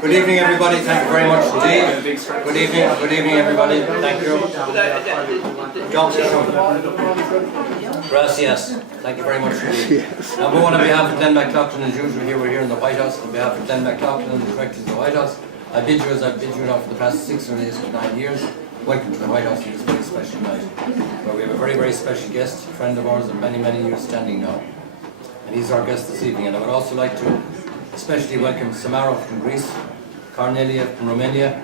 Good evening, everybody. Thank you very much indeed. Good evening, everybody. Thank you. Gracias. Thank you very much indeed. Now, we want on behalf of Glenn McLaughlin, as usual, we're here in the Whitehouse, on behalf of Glenn McLaughlin and the directors of the Whitehouse, I bid you as I've bid you now for the past 6 or 9 years. Welcome to the Whitehouse on this very special night, where we have a very, very special guest, a friend of ours of many, many years standing now. And he's our guest this evening. And I would also like to especially welcome Samara from Greece, Cornelia from Romania,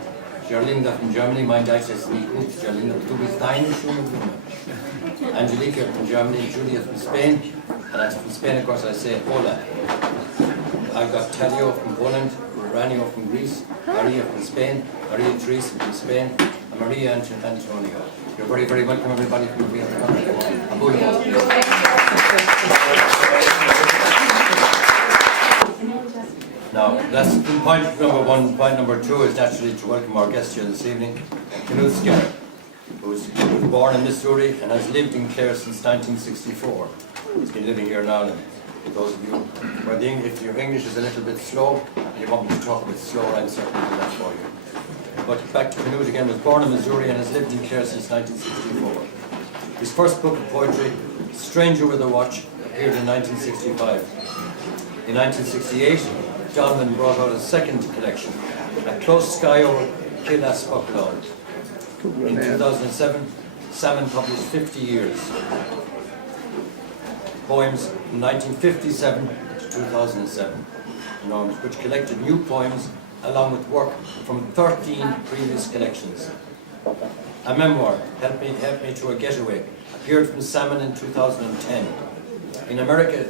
Gerlinda from Germany, mein Deutsch ist nicht gut, Gerlinda, du bist deine schöne Blume. Angelica from Germany, Julia from Spain, and as from Spain, of course, I say hola. I've got Telio from Poland, Ranio from Greece, Maria from Spain, Maria Teresa from Spain, and Maria Antonio. You're very, very welcome, everybody, from the country. Now, that's point number 1. Point number 2 is naturally to welcome our guest here this evening, Knut Skinner, who was born in Missouri and has lived in Clare since 1964. He's been living here now. And for those of you where if your English is a little bit slow, and you want me to talk a bit slower, I'll certainly do that for you. But back to Knut again, was born in Missouri and has lived in Clare since 1964. His first book of poetry, Stranger with a Watch, appeared in 1965. In 1968, Donovan brought out a second collection, A Close Sky Over Killas Buckland. In 2007, Salmon published 50 Years. Poems from 1957 to 2007, which collected new poems along with work from 13 previous collections. A memoir, Help Me to a Getaway, appeared from Salmon in 2010. In America,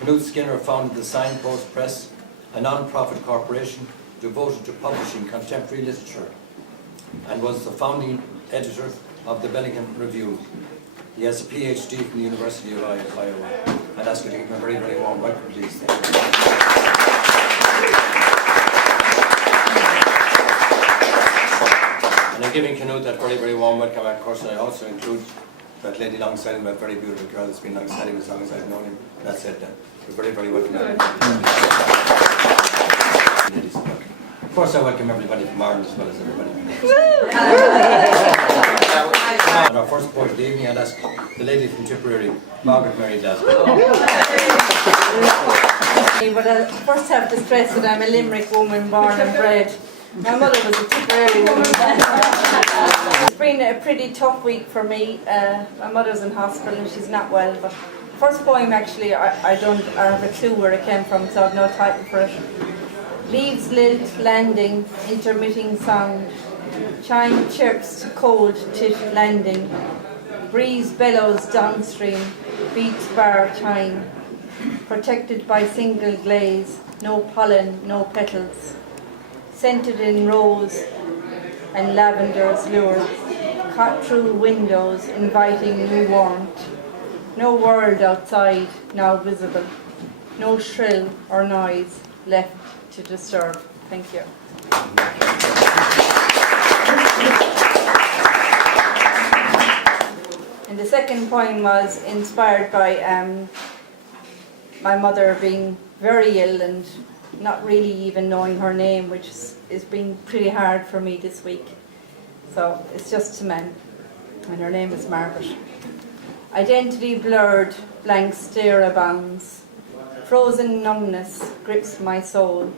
Knut Skinner founded the Signpost Press, a non-profit corporation devoted to publishing contemporary literature, and was the founding editor of the Bellingham Review. He has a PhD from the University of Iowa. I'd ask you to give him a very, very warm welcome, please. And I'm giving Knut that very, very warm welcome. Of course, I also include that lady alongside him, that very beautiful girl that's been alongside him as long as I've known him. That's it then. You're very, very welcome. Of course, I welcome everybody from Ireland as well as everybody from And our first poet of the evening, I'll ask the lady from Tipperary, Margaret Mary Glasgow. But I first have to stress that I'm a Limerick woman born and bred. My mother was a Tipperary woman. It's been a pretty tough week for me. My mother's in hospital and she's not well, but first poem actually I don't have a clue where it came from, so I've no title for it. Leaves lilt landing, intermitting sound. Chime chirps to cold tit landing. Breeze bellows downstream, beats bar chime. Protected by single glaze, no pollen, no petals. Scented in rose and lavender's lure. Cut through windows, inviting new warmth. No world outside, now visible. No shrill or noise left to disturb. Thank you. And the second poem was inspired by my mother being very ill and not really even knowing her name, which is been pretty hard for me this week. So it's just to men, and her name is Margaret. Identity blurred, blank stare abounds. Frozen numbness grips my soul.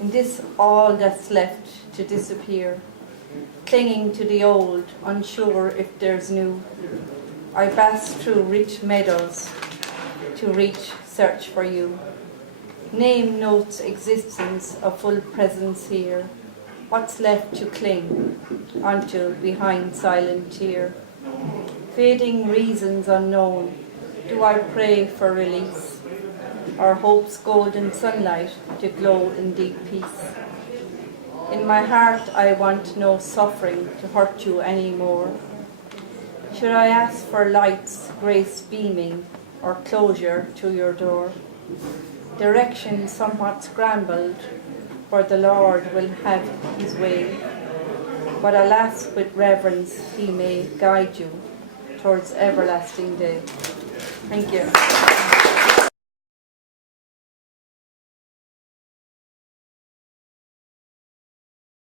In this all that's left to disappear. Clinging to the old, unsure if there's new. I pass through rich meadows to reach, search for you. Name notes existence of full presence here. What's left to cling unto behind silent tear? Fading reasons unknown, do I pray for release? Or hope's golden sunlight to glow in deep peace? In my heart I want no suffering to hurt you anymore. Should I ask for light's grace beaming or closure to your door? Direction somewhat scrambled, for the Lord will have his way. But alas, with reverence he may guide you towards everlasting day. Thank you.